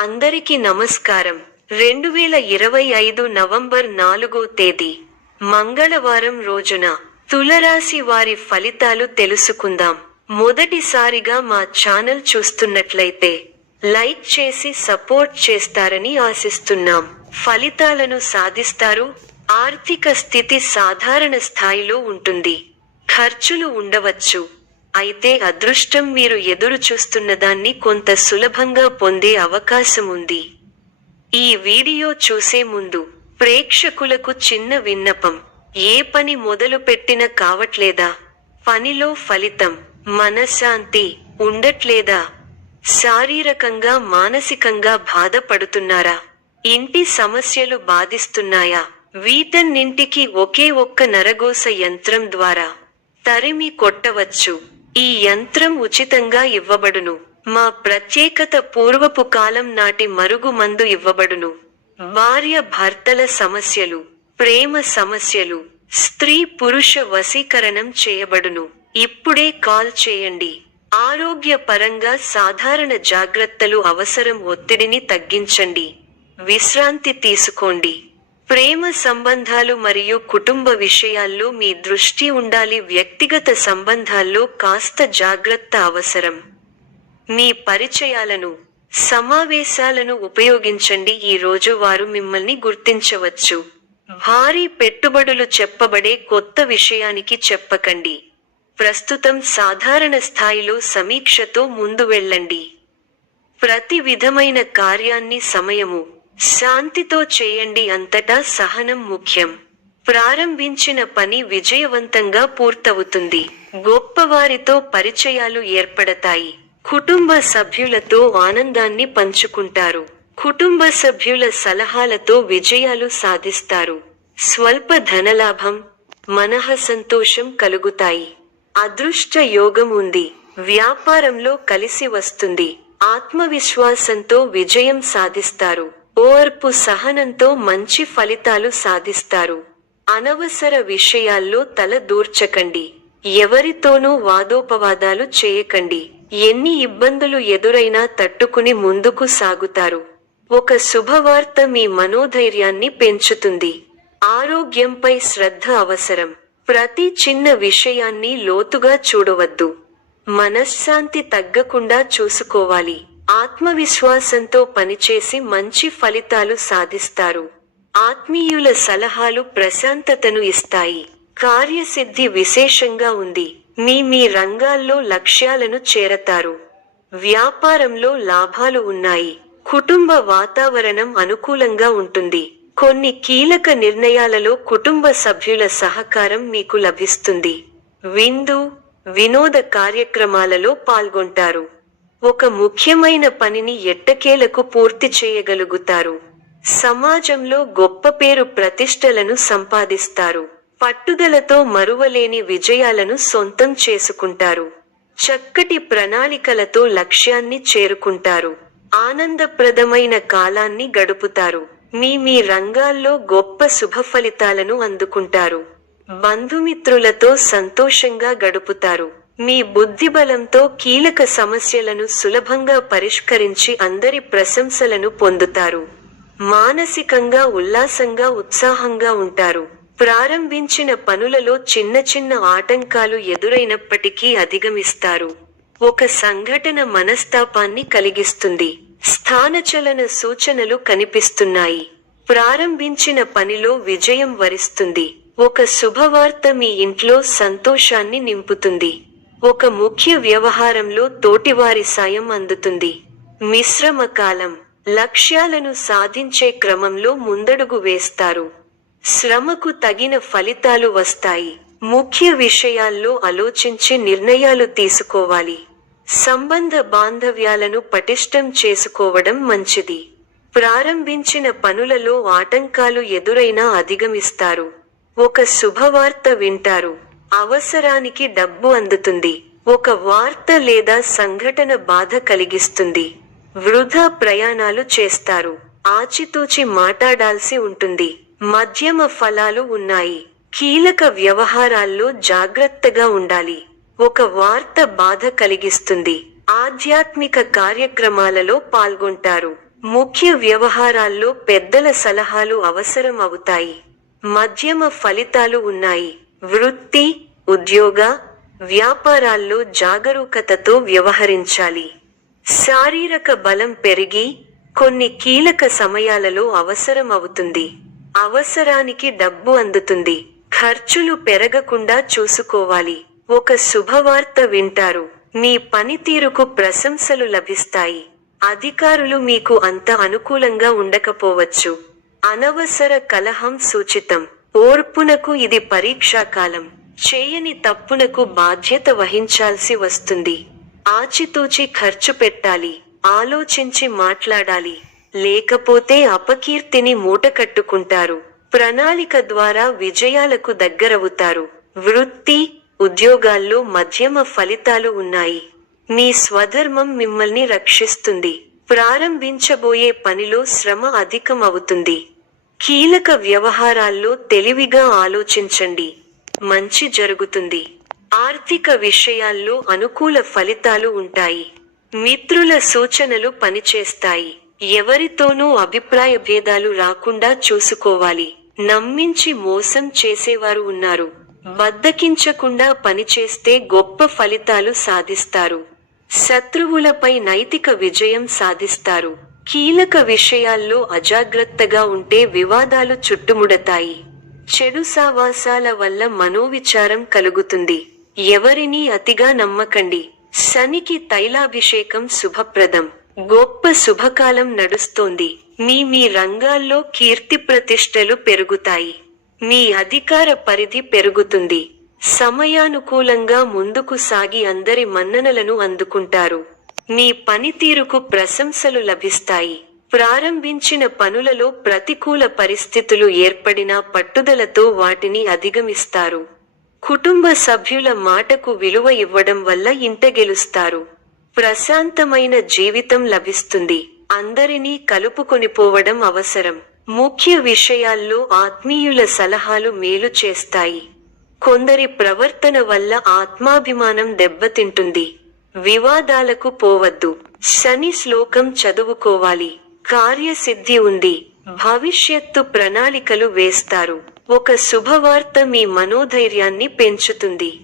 అందరికీ నమస్కారం. 2025 నవంబర్ 4వ తేదీ మంగళవారం రోజున తులరాశి వారి ఫలితాలు తెలుసుకుందాం. మొదటిసారిగా మా ఛానల్ చూస్తున్నట్లయితే లైక్ చేసి సపోర్ట్ చేస్తారని ఆశిస్తున్నాం. ఫలితాలను సాధిస్తారు. ఆర్థిక స్థితి సాధారణ స్థాయిలో ఉంటుంది. ఖర్చులు ఉండవచ్చు. అయితే అదృష్టం మీరు ఎదురు చూస్తున్నదాన్ని కొంత సులభంగా పొందే అవకాశం ఉంది. ఈ వీడియో చూసే ముందు ప్రేక్షకులకు చిన్న విన్నపం. ఏ పని మొదలు పెట్టినా కావట్లేదా? పనిలో ఫలితం, మనశ్శాంతి ఉండట్లేదా? శారీరకంగా మానసికంగా బాధపడుతున్నారా? ఇంటి సమస్యలు బాధిస్తున్నాయా? వీటన్నింటికి ఒకే ఒక్క నరగోస యంత్రం ద్వారా తరిమి కొట్టవచ్చు. ఈ యంత్రం ఉచితంగా ఇవ్వబడును. మా ప్రత్యేకత పూర్వపు కాలం నాటి మరుగు మందు ఇవ్వబడును. భార్య భర్తల సమస్యలు, ప్రేమ సమస్యలు, స్త్రీ పురుష వశీకరణం చేయబడును. ఇప్పుడే కాల్ చేయండి. ఆరోగ్య పరంగా సాధారణ జాగ్రత్తలు అవసరం. ఒత్తిడిని తగ్గించండి. విశ్రాంతి తీసుకోండి. ప్రేమ సంబంధాలు మరియు కుటుంబ విషయాల్లో మీ దృష్టి ఉండాలి. వ్యక్తిగత సంబంధాల్లో కాస్త జాగ్రత్త అవసరం. మీ పరిచయాలను, సమావేశాలను ఉపయోగించండి. ఈ రోజు వారు మిమ్మల్ని గుర్తించవచ్చు. భారీ పెట్టుబడులు చెప్పబడే కొత్త విషయానికి చెప్పకండి. ప్రస్తుతం సాధారణ స్థాయిలో సమీక్షతో ముందు వెళ్ళండి. ప్రతి విధమైన కార్యాన్ని సమయము, శాంతితో చేయండి. అంతటా సహనం ముఖ్యం. ప్రారంభించిన పని విజయవంతంగా పూర్తవుతుంది. గొప్పవారితో పరిచయాలు ఏర్పడతాయి. కుటుంబ సభ్యులతో ఆనందాన్ని పంచుకుంటారు. కుటుంబ సభ్యుల సలహాలతో విజయాలు సాధిస్తారు. స్వల్ప ధనలాభం, మనః సంతోషం కలుగుతాయి. అదృష్ట యోగం ఉంది. వ్యాపారంలో కలిసి వస్తుంది. ఆత్మవిశ్వాసంతో విజయం సాధిస్తారు. ఓర్పు సహనంతో మంచి ఫలితాలు సాధిస్తారు. అనవసర విషయాల్లో తల దూర్చకండి. ఎవరితోనూ వాదోపవాదాలు చేయకండి. ఎన్ని ఇబ్బందులు ఎదురైనా తట్టుకుని ముందుకు సాగుతారు. ఒక శుభవార్త మీ మనోధైర్యాన్ని పెంచుతుంది. ఆరోగ్యంపై శ్రద్ధ అవసరం. ప్రతి చిన్న విషయాన్ని లోతుగా చూడవద్దు. మనశ్శాంతి తగ్గకుండా చూసుకోవాలి. ఆత్మవిశ్వాసంతో పనిచేసి మంచి ఫలితాలు సాధిస్తారు. ఆత్మీయుల సలహాలు ప్రశాంతతను ఇస్తాయి. కార్యసిద్ధి విశేషంగా ఉంది. మీ రంగాల్లో లక్ష్యాలను చేరతారు. వ్యాపారంలో లాభాలు ఉన్నాయి. కుటుంబ వాతావరణం అనుకూలంగా ఉంటుంది. కొన్ని కీలక నిర్ణయాలలో కుటుంబ సభ్యుల సహకారం మీకు లభిస్తుంది. విందు, వినోద కార్యక్రమాలలో పాల్గొంటారు. ఒక ముఖ్యమైన పనిని ఎట్టకేలకు పూర్తి చేయగలుగుతారు. సమాజంలో గొప్ప పేరు ప్రతిష్టలను సంపాదిస్తారు. పట్టుదలతో మరువలేని విజయాలను సొంతం చేసుకుంటారు. చక్కటి ప్రణాళికలతో లక్ష్యాన్ని చేరుకుంటారు. ఆనందప్రదమైన కాలాన్ని గడుపుతారు. మీ రంగాల్లో గొప్ప శుభఫలితాలను అందుకుంటారు. బంధుమిత్రులతో సంతోషంగా గడుపుతారు. మీ బుద్ధిబలంతో కీలక సమస్యలను సులభంగా పరిష్కరించి అందరి ప్రశంసలను పొందుతారు. మానసికంగా ఉల్లాసంగా ఉత్సాహంగా ఉంటారు. ప్రారంభించిన పనులలో చిన్న చిన్న ఆటంకాలు ఎదురైనప్పటికీ అధిగమిస్తారు. ఒక సంఘటన మనస్తాపాన్ని కలిగిస్తుంది. స్థానచలన సూచనలు కనిపిస్తున్నాయి. ప్రారంభించిన పనిలో విజయం వరిస్తుంది. ఒక శుభవార్త మీ ఇంట్లో సంతోషాన్ని నింపుతుంది. ఒక ముఖ్య వ్యవహారంలో తోటివారి సాయం అందుతుంది. మిశ్రమ కాలం. లక్ష్యాలను సాధించే క్రమంలో ముందడుగు వేస్తారు. శ్రమకు తగిన ఫలితాలు వస్తాయి. ముఖ్య విషయాల్లో ఆలోచించి నిర్ణయాలు తీసుకోవాలి. సంబంధ బాంధవ్యాలను పటిష్టం చేసుకోవడం మంచిది. ప్రారంభించిన పనులలో ఆటంకాలు ఎదురైనా అధిగమిస్తారు. ఒక శుభవార్త వింటారు. అవసరానికి డబ్బు అందుతుంది. ఒక వార్త లేదా సంఘటన బాధ కలిగిస్తుంది. వృధా ప్రయాణాలు చేస్తారు. ఆచితూచి మాట్లాడాల్సి ఉంటుంది. మధ్యమ ఫలాలు ఉన్నాయి. కీలక వ్యవహారాల్లో జాగ్రత్తగా ఉండాలి. ఒక వార్త బాధ కలిగిస్తుంది. ఆధ్యాత్మిక కార్యక్రమాలలో పాల్గొంటారు. ముఖ్య వ్యవహారాల్లో పెద్దల సలహాలు అవసరం అవుతాయి. మధ్యమ ఫలితాలు ఉన్నాయి. వృత్తి, ఉద్యోగ, వ్యాపారాల్లో జాగరూకతతో వ్యవహరించాలి. శారీరక బలం పెరిగి, కొన్ని కీలక సమయాలలో అవసరం అవుతుంది. అవసరానికి డబ్బు అందుతుంది. ఖర్చులు పెరగకుండా చూసుకోవాలి. ఒక శుభవార్త వింటారు. మీ పనితీరుకు ప్రశంసలు లభిస్తాయి. అధికారులు మీకు అంత అనుకూలంగా ఉండకపోవచ్చు. అనవసర కలహం సూచితం. ఓర్పునకు ఇది పరీక్షాకాలం. చేయని తప్పునకు బాధ్యత వహించాల్సి వస్తుంది. ఆచితూచి ఖర్చు పెట్టాలి. ఆలోచించి మాట్లాడాలి. లేకపోతే అపకీర్తిని మూటకట్టుకుంటారు. ప్రణాళిక ద్వారా విజయాలకు దగ్గరవుతారు. వృత్తి, ఉద్యోగాల్లో మధ్యమ ఫలితాలు ఉన్నాయి. మీ స్వధర్మం మిమ్మల్ని రక్షిస్తుంది. ప్రారంభించబోయే పనిలో శ్రమ అధికం అవుతుంది. కీలక వ్యవహారాల్లో తెలివిగా ఆలోచించండి. మంచి జరుగుతుంది. ఆర్థిక విషయాల్లో అనుకూల ఫలితాలు ఉంటాయి. మిత్రుల సూచనలు పనిచేస్తాయి. ఎవరితోనూ అభిప్రాయ భేదాలు రాకుండా చూసుకోవాలి. నమ్మించి మోసం చేసేవారు ఉన్నారు. బద్దకించకుండా పనిచేస్తే గొప్ప ఫలితాలు సాధిస్తారు. శత్రువులపై నైతిక విజయం సాధిస్తారు. కీలక విషయాల్లో అజాగ్రత్తగా ఉంటే వివాదాలు చుట్టుముడతాయి. చెడు సావాసాల వల్ల మనోవిచారం కలుగుతుంది. ఎవరినీ అతిగా నమ్మకండి. శనికి తైలాభిషేకం శుభప్రదం. గొప్ప శుభకాలం నడుస్తోంది. మీ రంగాల్లో కీర్తి ప్రతిష్టలు పెరుగుతాయి. మీ అధికార పరిధి పెరుగుతుంది. సమయానుకూలంగా ముందుకు సాగి అందరి మన్ననలను అందుకుంటారు. మీ పనితీరుకు ప్రశంసలు లభిస్తాయి. ప్రారంభించిన పనులలో ప్రతికూల పరిస్థితులు ఏర్పడినా పట్టుదలతో వాటిని అధిగమిస్తారు. కుటుంబ సభ్యుల మాటకు విలువ ఇవ్వడం వల్ల ఇంట గెలుస్తారు. ప్రశాంతమైన జీవితం లభిస్తుంది. అందరినీ కలుపుకొనిపోవడం అవసరం. ముఖ్య విషయాల్లో ఆత్మీయుల సలహాలు మేలు చేస్తాయి. కొందరి ప్రవర్తన వల్ల ఆత్మాభిమానం దెబ్బతింటుంది. వివాదాలకు పోవద్దు. శని శ్లోకం చదువుకోవాలి. కార్యసిద్ధి ఉంది. భవిష్యత్తు ప్రణాళికలు వేస్తారు. ఒక శుభవార్త మీ మనోధైర్యాన్ని పెంచుతుంది.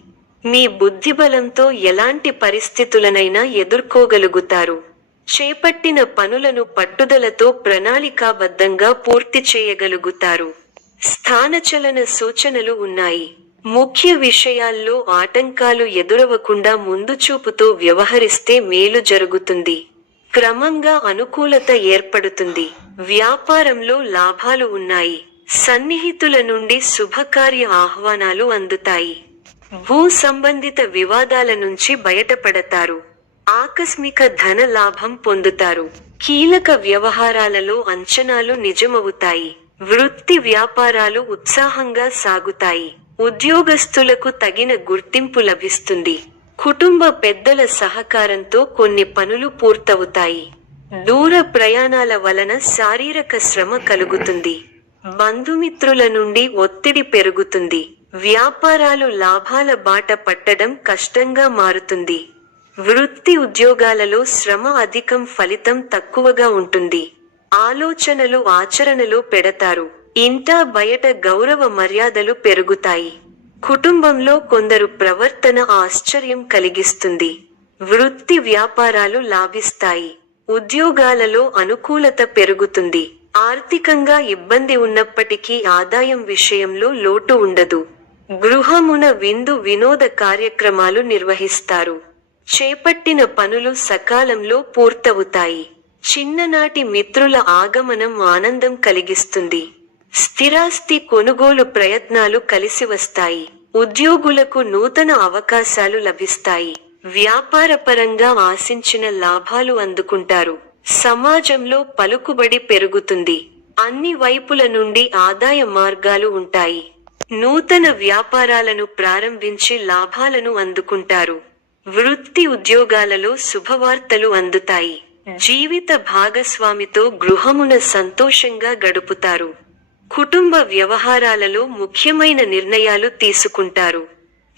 మీ బుద్ధిబలంతో ఎలాంటి పరిస్థితులనైనా ఎదుర్కోగలుగుతారు. చేపట్టిన పనులను పట్టుదలతో ప్రణాళికాబద్ధంగా పూర్తి చేయగలుగుతారు. స్థానచలన సూచనలు ఉన్నాయి. ముఖ్య విషయాల్లో ఆటంకాలు ఎదురవకుండా ముందుచూపుతో వ్యవహరిస్తే మేలు జరుగుతుంది. క్రమంగా అనుకూలత ఏర్పడుతుంది. వ్యాపారంలో లాభాలు ఉన్నాయి. సన్నిహితుల నుండి శుభకార్య ఆహ్వానాలు అందుతాయి. భూ సంబంధిత వివాదాల నుంచి బయటపడతారు. ఆకస్మిక ధన లాభం పొందుతారు. కీలక వ్యవహారాలలో అంచనాలు నిజమవుతాయి. వృత్తి వ్యాపారాలు ఉత్సాహంగా సాగుతాయి. ఉద్యోగస్తులకు తగిన గుర్తింపు లభిస్తుంది. కుటుంబ పెద్దల సహకారంతో కొన్ని పనులు పూర్తవుతాయి. దూర ప్రయాణాల వలన శారీరక శ్రమ కలుగుతుంది. బంధుమిత్రుల నుండి ఒత్తిడి పెరుగుతుంది. వ్యాపారాలు లాభాల బాట పట్టడం కష్టంగా మారుతుంది. వృత్తి ఉద్యోగాలలో శ్రమ అధికం, ఫలితం తక్కువగా ఉంటుంది. ఆలోచనలు ఆచరణలో పెడతారు. ఇంటా బయట గౌరవ మర్యాదలు పెరుగుతాయి. కుటుంబంలో కొందరు ప్రవర్తన ఆశ్చర్యం కలిగిస్తుంది. వృత్తి వ్యాపారాలు లాభిస్తాయి. ఉద్యోగాలలో అనుకూలత పెరుగుతుంది. ఆర్థికంగా ఇబ్బంది ఉన్నప్పటికీ ఆదాయం విషయంలో లోటు ఉండదు. గృహమున విందు వినోద కార్యక్రమాలు నిర్వహిస్తారు. చేపట్టిన పనులు సకాలంలో పూర్తవుతాయి. చిన్ననాటి మిత్రుల ఆగమనం ఆనందం కలిగిస్తుంది. స్థిరాస్తి కొనుగోలు ప్రయత్నాలు కలిసి వస్తాయి. ఉద్యోగులకు నూతన అవకాశాలు లభిస్తాయి. వ్యాపారపరంగా ఆశించిన లాభాలు అందుకుంటారు. సమాజంలో పలుకుబడి పెరుగుతుంది. అన్ని వైపుల నుండి ఆదాయ మార్గాలు ఉంటాయి. నూతన వ్యాపారాలను ప్రారంభించి లాభాలను అందుకుంటారు. వృత్తి ఉద్యోగాలలో శుభవార్తలు అందుతాయి. జీవిత భాగస్వామితో గృహమున సంతోషంగా గడుపుతారు. కుటుంబ వ్యవహారాలలో ముఖ్యమైన నిర్ణయాలు తీసుకుంటారు.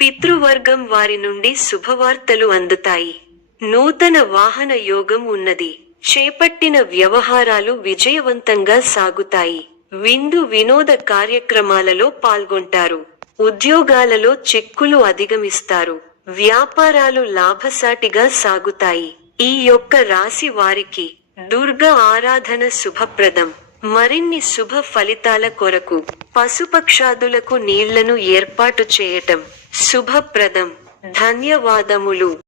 పితృవర్గం వారి నుండి శుభవార్తలు అందుతాయి. నూతన వాహన యోగం ఉన్నది. చేపట్టిన వ్యవహారాలు విజయవంతంగా సాగుతాయి. విందు వినోద కార్యక్రమాలలో పాల్గొంటారు. ఉద్యోగాలలో చిక్కులు అధిగమిస్తారు. వ్యాపారాలు లాభసాటిగా సాగుతాయి. ఈ యొక్క రాశి వారికి దుర్గా ఆరాధన శుభప్రదం. మరిన్ని శుభ ఫలితాల కొరకు పశుపక్షాదులకు నీళ్లను ఏర్పాటు చేయటం శుభప్రదం. ధన్యవాదములు.